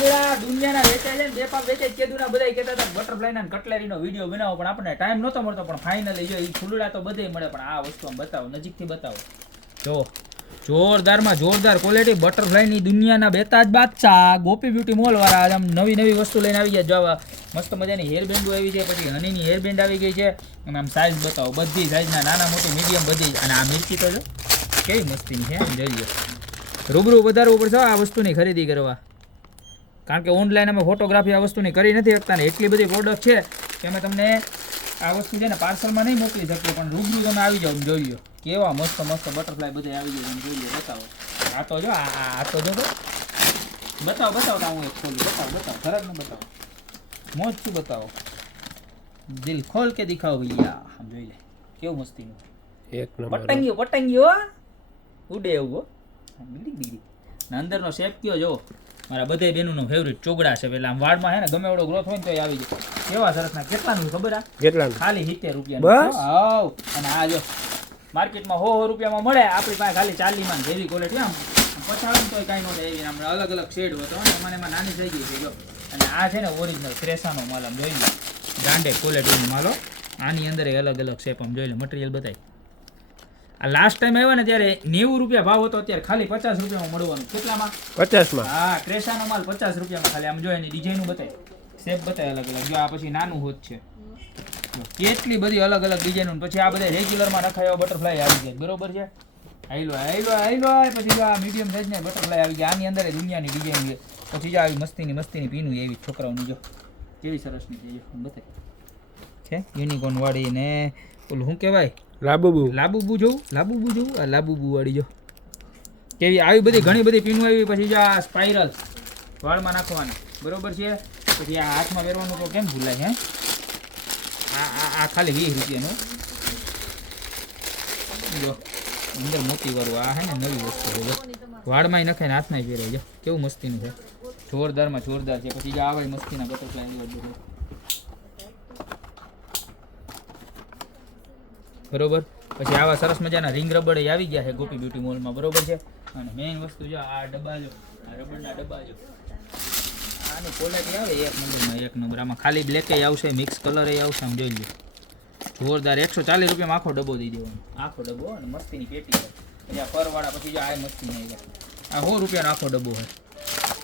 દુનિયાના વેચાય છે ને બે પાક વેચાય કેદુના બધાય કહેતા હતા બટરફ્લાયના કટલેરીનો વિડીયો બનાવો પણ આપણને ટાઈમ નહોતો મળતો પણ ફાઇનલી જો એ ફૂલડા તો બધે મળે પણ આ વસ્તુ આમ બતાવો નજીકથી બતાવો જો જોરદારમાં જોરદાર ક્વોલિટી બટરફ્લાયની દુનિયાના બેતાજ બાદશાહ ગોપી બ્યુટી મોલ વાળા આમ નવી વસ્તુ લઈને આવી ગયા જો મસ્ત મજાની હેર બેન્ડો આવી છે પછી હનીની હેર બેન્ડ આવી ગઈ છે અને આમ સાઇઝ બતાવો બધી સાઇઝના નાના મોટી મીડિયમ બધી અને આ મિર્ચી તો જો કેવી મસ્તીની છે એમ જોઈ લો રૂબરૂ વધારવું પડશે આ વસ્તુની ખરીદી કરવા કારણ કે ઓનલાઈન અમે ફોટોગ્રાફી આ વસ્તુની કરી નથી શકતા ને એટલી બધી પ્રોડક્ટ છે કે અમે તમને આ વસ્તુ છે ને પાર્સલમાં નહીં મોકલી શકીએ પણ રૂબરૂ તમે આવી જાઓ જોઈ લો કેવા મસ્ત બટરફ્લાય બધે આવી જાય તમે જોઈ લો બતાવો આ તો જો આ તો જો બતાવો હું એક ખોલું બતાવો ખરાબ ન બતાવો મોજ શું બતાવો દિલ ખોલ કે દિખાઓ ભૈયા આમ જોઈ લે કેવું મસ્તીનું એક નંબર પટંગીઓ ઉડે એવું બીડી ને અંદરનો શેપ કયો જો મારા બધે બેનોનો ફેવરિટ ચોગડા છે પેલા આમ વાળમાં હે ને ગમે એવડો ગ્રોથ હોય ને તો આવી જાય કેવા સરસના કેટલાનું ખબર આ કેટલાનું ખાલી 70 રૂપિયા આવ અને આ જો માર્કેટમાં 100 રૂપિયામાં મળે આપણી પાસે ખાલી 40 માં જેવી ક્વોલિટી આમ પછાડો તો કાઈ નો થાય એવી આમ અલગ શેડ હતો ને એમાં નાની થઈ ગઈ છે જો અને આ છે ને ઓરિજિનલ ક્રેસાનો માલ આમ જોઈ લો બ્રાન્ડેડ ક્વોલિટીનો માલો આની અંદર અલગ શેપ આમ જોઈ લો મટીરીયલ બતાય આ લાસ્ટ ટાઈમ આવ્યા ને ત્યારે 90 રૂપિયા ભાવ હતો અત્યારે ખાલી 50 રૂપિયામાં મળવાનું કેટલામાં 50 માં હા ક્રેસાનો માલ 50 રૂપિયામાં ખાલી આમ જો એની ડિઝાઇન બતાય શેપ બતાય અલગ જો આ પછી નાનું હોત છે કેટલી બધી અલગ ડિઝાઇનો પછી આ બધા રેગ્યુલરમાં રખાય બટરફ્લાય આવી જાય બરોબર છે આઈલો પછી જો આ મીડિયમ સાઈઝના બટરફ્લાય આવી ગયા આની અંદર દુનિયાની ડિઝાઇન છે પછી જો આવી મસ્તીની પીનું એવી છોકરાઓની જો કેવી સરસની છે જો બતાય છે યુનિકોર્ન વાળી ને ઓલું શું કહેવાય લાબુબુ જોવું આ લાબુબુ વાળી જો કેવી આવી બધી ઘણી બધી પીનું આવી પછી જો આ સ્પાઇરલ વાળમાં નાખવાની બરોબર છે પછી આ હાથમાં પહેરવાનું તો કેમ ભૂલાય હે આ ખાલી 20 રૂપિયાનું જો અંદર મોતી વાળું આ હે ને નવી વસ્તુ છે જો વાળમાં નખાય ને હાથમાં પહેરાય જો કેવું મસ્તીનું છે જોરદાર છે પછી જો આવે મસ્તીના બટરફ્લાય બરોબર પછી આવા સરસ મજાના રિંગ રબર આવી ગયા છે ગોપી બ્યુટી મોલમાં બરોબર છે અને મેઇન વસ્તુ જો આ ડબ્બા જો આ રબરના ડબ્બા જો આની ક્વોલિટી આવે એક નંબર આમાં ખાલી બ્લેક આવશે મિક્સ કલર આવશે આમ જોઈ લો જોરદાર 140 રૂપિયામાં આખો ડબ્બો દઈ દેવાનો આખો ડબ્બો અને મસ્તીની પેટી છે પછી આ ફરવાળા પછી જો આ મસ્તી નહીં જાય આ 100 રૂપિયાનો આખો ડબ્બો છે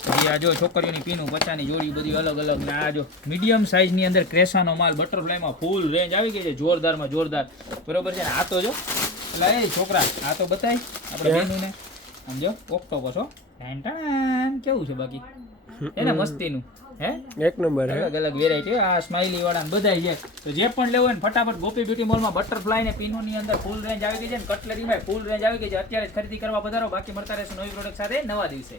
પછી આ જો છોકરીઓની પીનું પચાની જોડી બધી અલગ ને આ જો મીડિયમ સાઇઝની અંદર ક્રેસાનો માલ બટરફ્લાયમાં ફૂલ રેન્જ આવી ગઈ છે જોરદાર બરોબર છે આ તો જો એટલે એ છોકરા આ તો બતાય આપણે બેનુને સમજો ઓક્ટોપસ હો ટાણ કેવું છે બાકી એને મસ્તીનું હે એક નંબર અલગ વેરાયટી આ સ્માઈલી વાળા બધાય છે તો જે પણ લેવો હોય ને ફટાફટ ગોપી બ્યુટી મોલમાં બટરફ્લાય ને પીનોની અંદર ફૂલ રેન્જ આવી ગઈ છે ને કટલેરીમાં ફૂલ રેન્જ આવી ગઈ છે અત્યારે જ ખરીદી કરવા પધારો બાકી મળતા રહેશું નવી પ્રોડક્ટ સાથે નવા દિવસે